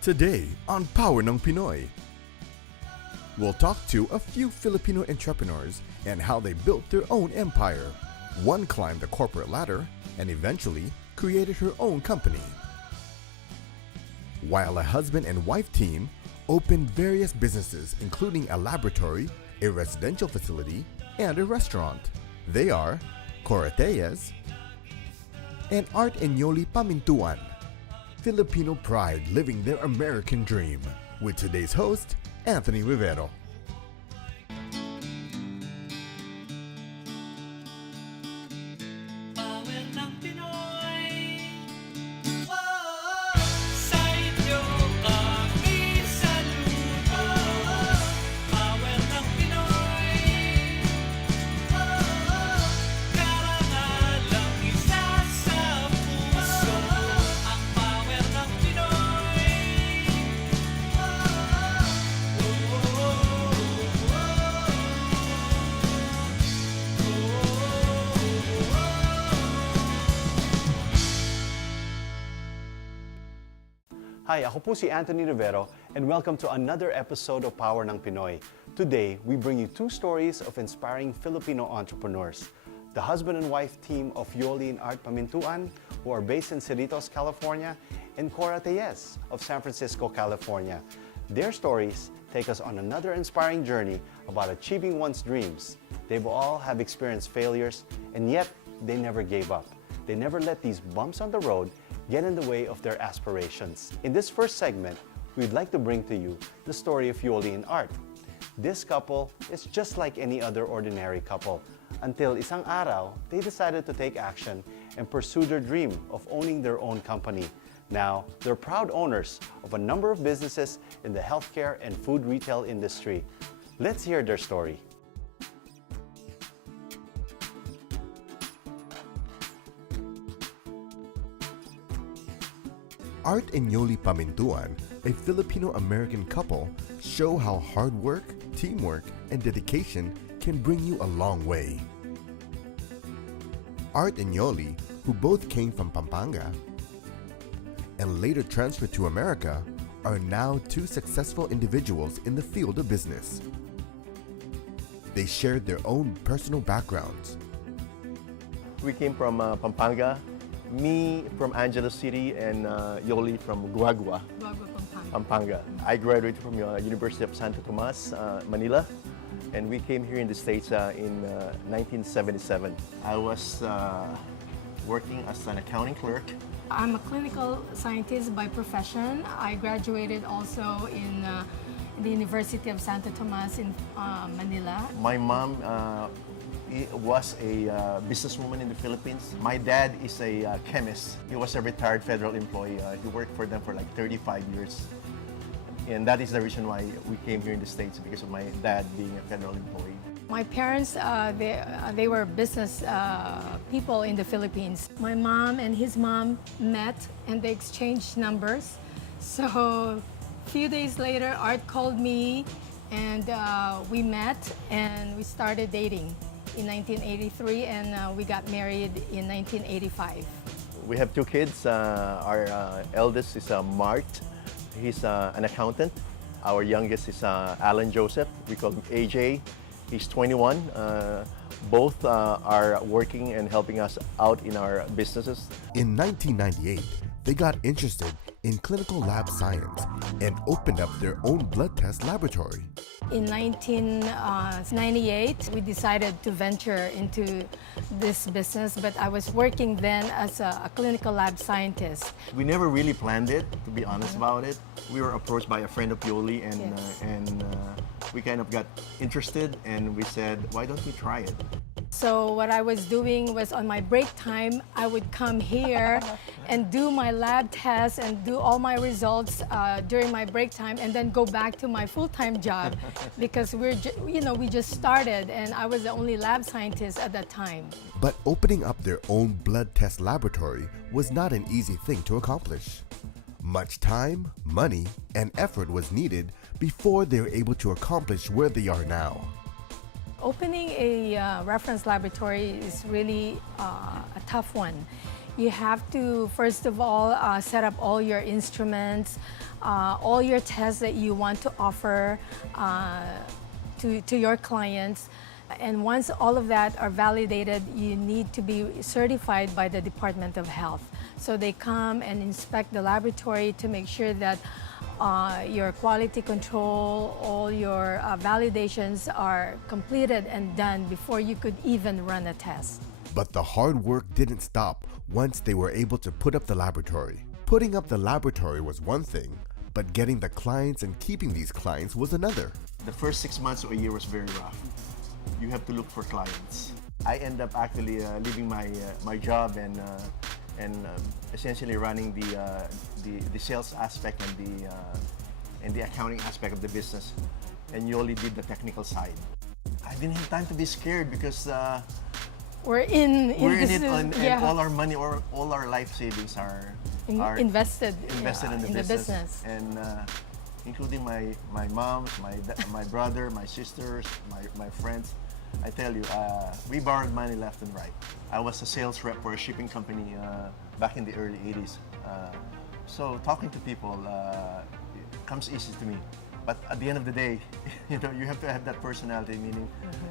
Today on Power ng Pinoy, we'll talk to a few Filipino entrepreneurs and how they built their own empire. One climbed the corporate ladder and eventually created her own company, while a husband and wife team opened various businesses including a laboratory, a residential facility, and a restaurant. They are Cora Tellez and Art and Yolly Pamintuan. Filipino pride living their American dream. With today's host, Anthony Rivero. Power ng Pinoy. Sa inyo kami saludo. Power ng Pinoy. Karangalang isa sa puso. Ang power ng Pinoy. Hi, ako po si Anthony Rivero and welcome to another episode of Power ng Pinoy. Today, we bring you two stories of inspiring Filipino entrepreneurs. The husband and wife team of Yolly and Art Pamintuan, who are based in Cerritos, California, and Cora Tellez of San Francisco, California. Their stories take us on another inspiring journey about achieving one's dreams. They all have experienced failures, and yet they never gave up. They never let these bumps on the road get in the way of their aspirations. In this first segment, we'd like to bring to you the story of Yolly and Art. This couple is just like any other ordinary couple until isang araw, they decided to take action and pursue their dream of owning their own company. Now, they're proud owners of a number of businesses in the healthcare and food retail industry. Let's hear their story. Art and Yolly Pamintuan, a Filipino-American couple, show how hard work, teamwork, and dedication can bring you a long way. Art and Yolly, who both came from Pampanga and later transferred to America, are now two successful individuals in the field of business. They shared their own personal backgrounds. We came from Pampanga, me from Angeles City and Yolly from Guagua, Pampanga. I graduated from University of Santo Tomas, Manila, and we came here in the States in 1977. I was working as an accounting clerk. I'm a clinical scientist by profession. I graduated also in the University of Santo Tomas in Manila. My mom was a businesswoman in the Philippines. My dad is a chemist. He was a retired federal employee. He worked for them for like 35 years. And that is the reason why we came here in the States, because of my dad being a federal employee. My parents, they were business people in the Philippines. My mom and his mom met and they exchanged numbers. So a few days later, Art called me and we met and we started dating in 1983 and we got married in 1985. We have two kids. Our eldest is Mart. He's an accountant. Our youngest is Alan Joseph. We call him AJ. He's 21. Both are working and helping us out in our businesses. In 1998, they got interested in clinical lab science and opened up their own blood test laboratory. In 1998, we decided to venture into this business, but I was working then as a clinical lab scientist. We never really planned it, to be honest about it. We were approached by a friend of Yolly and, we kind of got interested and we said, why don't we try it? So what I was doing was on my break time, I would come here and do my lab tests and do all my results during my break time and then go back to my full-time job because we just started and I was the only lab scientist at that time. But opening up their own blood test laboratory was not an easy thing to accomplish. Much time, money, and effort was needed before they were able to accomplish where they are now. Opening a reference laboratory is really a tough one. You have to, first of all, set up all your instruments, all your tests that you want to offer to your clients. And once all of that are validated, you need to be certified by the Department of Health. So they come and inspect the laboratory to make sure that your quality control, all your validations are completed and done before you could even run a test. But the hard work didn't stop once they were able to put up the laboratory. Putting up the laboratory was one thing, but getting the clients and keeping these clients was another. The first 6 months or a year was very rough. You have to look for clients. I end up actually leaving my job and essentially running the sales aspect and the accounting aspect of the business, and Yolly did the technical side. I didn't have time to be scared because We're in we're in this, it, and yeah, all our money or all our life savings are invested in the business. And including my mom, my brother, my sisters, my friends. I tell you, we borrowed money left and right. I was a sales rep for a shipping company back in the early 80s. So talking to people comes easy to me. But at the end of the day, you have to have that personality, meaning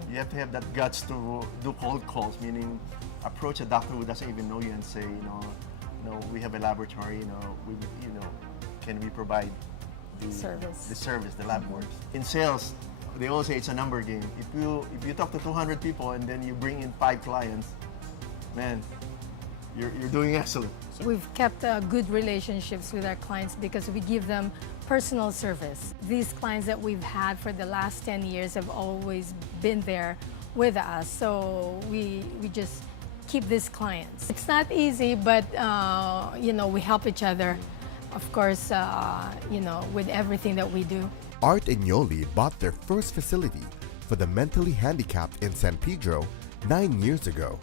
you have to have that guts to do cold calls, meaning approach a doctor who doesn't even know you and say, we have a laboratory, can we provide the service, the lab works. In sales, they always say it's a number game. If you talk to 200 people and then you bring in 5 clients, man, you're doing excellent. We've kept good relationships with our clients because we give them personal service. These clients that we've had for the last 10 years have always been there with us, so we just keep these clients. It's not easy, but we help each other, of course, with everything that we do. Art and Yolly bought their first facility for the mentally handicapped in San Pedro 9 years ago.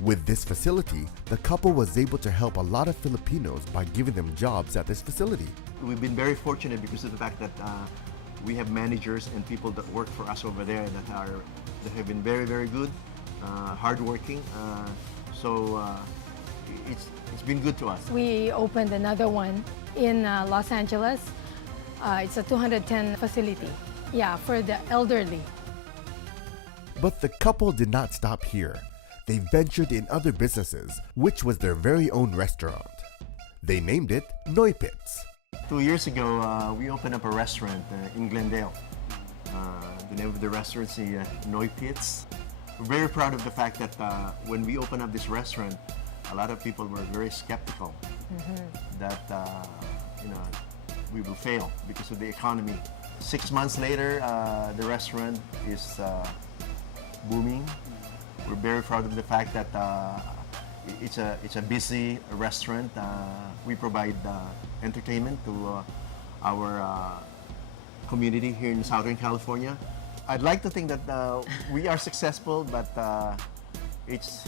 With this facility, the couple was able to help a lot of Filipinos by giving them jobs at this facility. We've been very fortunate because of the fact that we have managers and people that work for us over there that have been very, very good, hardworking. So it's been good to us. We opened another one in Los Angeles. It's a 210 facility, for the elderly. But the couple did not stop here. They ventured in other businesses, which was their very own restaurant. They named it Noy Pits. 2 years ago, we opened up a restaurant in Glendale. The name of the restaurant is Noy Pits. We're very proud of the fact that when we opened up this restaurant, a lot of people were very skeptical that we will fail because of the economy. 6 months later, the restaurant is booming. We're very proud of the fact that it's a busy restaurant. We provide entertainment to our community here in Southern California. I'd like to think that we are successful, but it's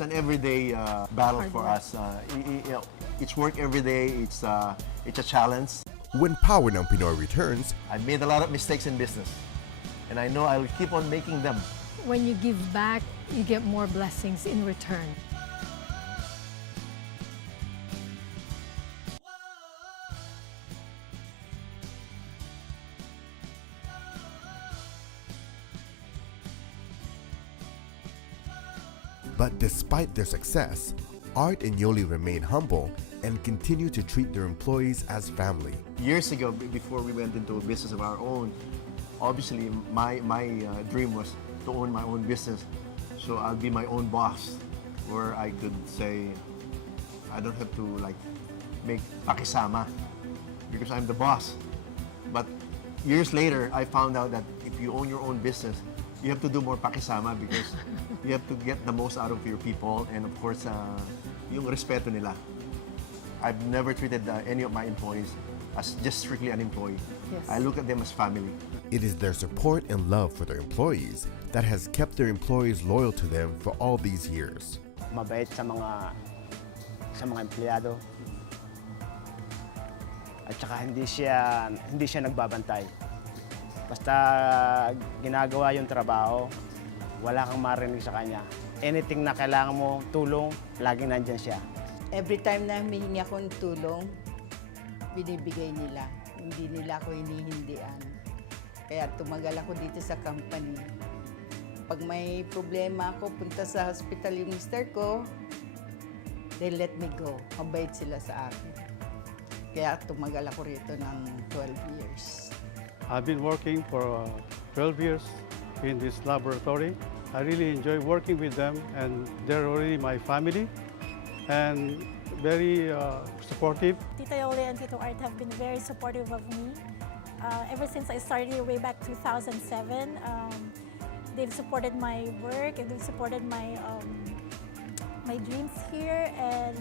an everyday battle for us. It's work every day. It's a challenge. When Power ng Pinoy returns, I've made a lot of mistakes in business, and I know I'll keep on making them. When you give back, you get more blessings in return. but despite their success, Art and Yolly remain humble and continue to treat their employees as family. Years ago, before we went into a business of our own, obviously my dream was to own my own business. So I'll be my own boss, where I could say, I don't have to make pakisama because I'm the boss. But years later, I found out that if you own your own business, you have to do more pakisama because you have to get the most out of your people, and of course, yung respeto nila. I've never treated any of my employees as just strictly an employee. Yes. I look at them as family. It is their support and love for their employees that has kept their employees loyal to them for all these years. Mabait sa mga empleyado. At saka hindi siya nagbabantay. Basta ginagawa yung trabaho, wala kang marinig sa kanya. Anything na kailangan mo, tulong, laging nandyan siya. Every time na humihingi ako ng tulong, binibigay nila. Hindi nila ako hinihindian. Kaya tumagal ako dito sa company. Pag may problema ako, punta sa hospital yung mister ko, they let me go. Mabait sila sa akin. Kaya tumagal ako rito ng 12 years. I've been working for 12 years in this laboratory. I really enjoy working with them, and they're already my family and very supportive. Tita Yolly and Tito Art have been very supportive of me. Ever since I started here way back 2007, they've supported my work and they've supported my dreams here. And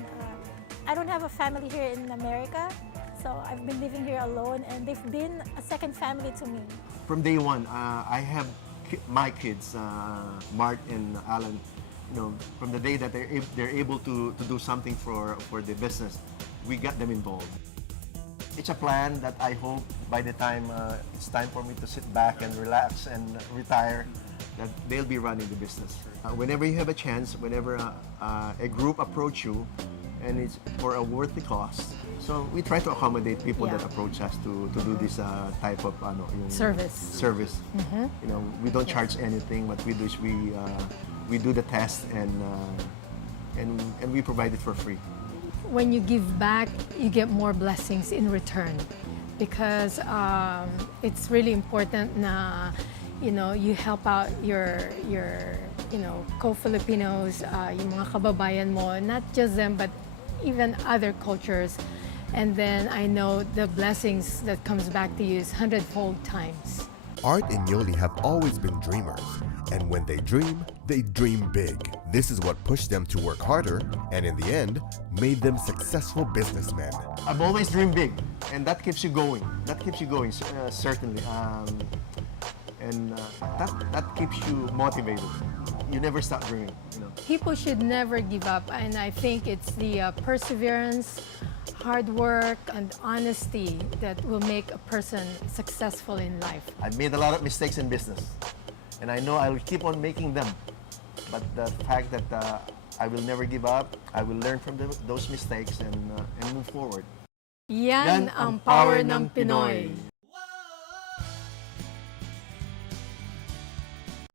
I don't have a family here in America, so I've been living here alone, and they've been a second family to me. From day one, I have my kids, Mark and Alan, you know, from the day that they're able to do something for the business, we got them involved. It's a plan that I hope by the time it's time for me to sit back and relax and retire, that they'll be running the business. Whenever you have a chance, whenever a group approach you, and it's for a worthy cost, so we try to accommodate people that approach us to do this type of yung service. You know, we don't charge anything. What we do is we do the test and we provide it for free. When you give back, you get more blessings in return, because it's really important na you help out your co-Filipinos, yung mga kababayan mo, not just them but even other cultures. And then I know the blessings that comes back to you is 100-fold times. Art and Yolly have always been dreamers, and when they dream big. This is what pushed them to work harder, and in the end, made them successful businessmen. I've always dreamed big, and that keeps you going. That keeps you going, certainly. That keeps you motivated. You never stop dreaming. You know. People should never give up, and I think it's the perseverance, hard work, and honesty that will make a person successful in life. I've made a lot of mistakes in business, and I know I will keep on making them. But the fact that I will never give up, I will learn from those mistakes and move forward. Yan ang power ng Pinoy.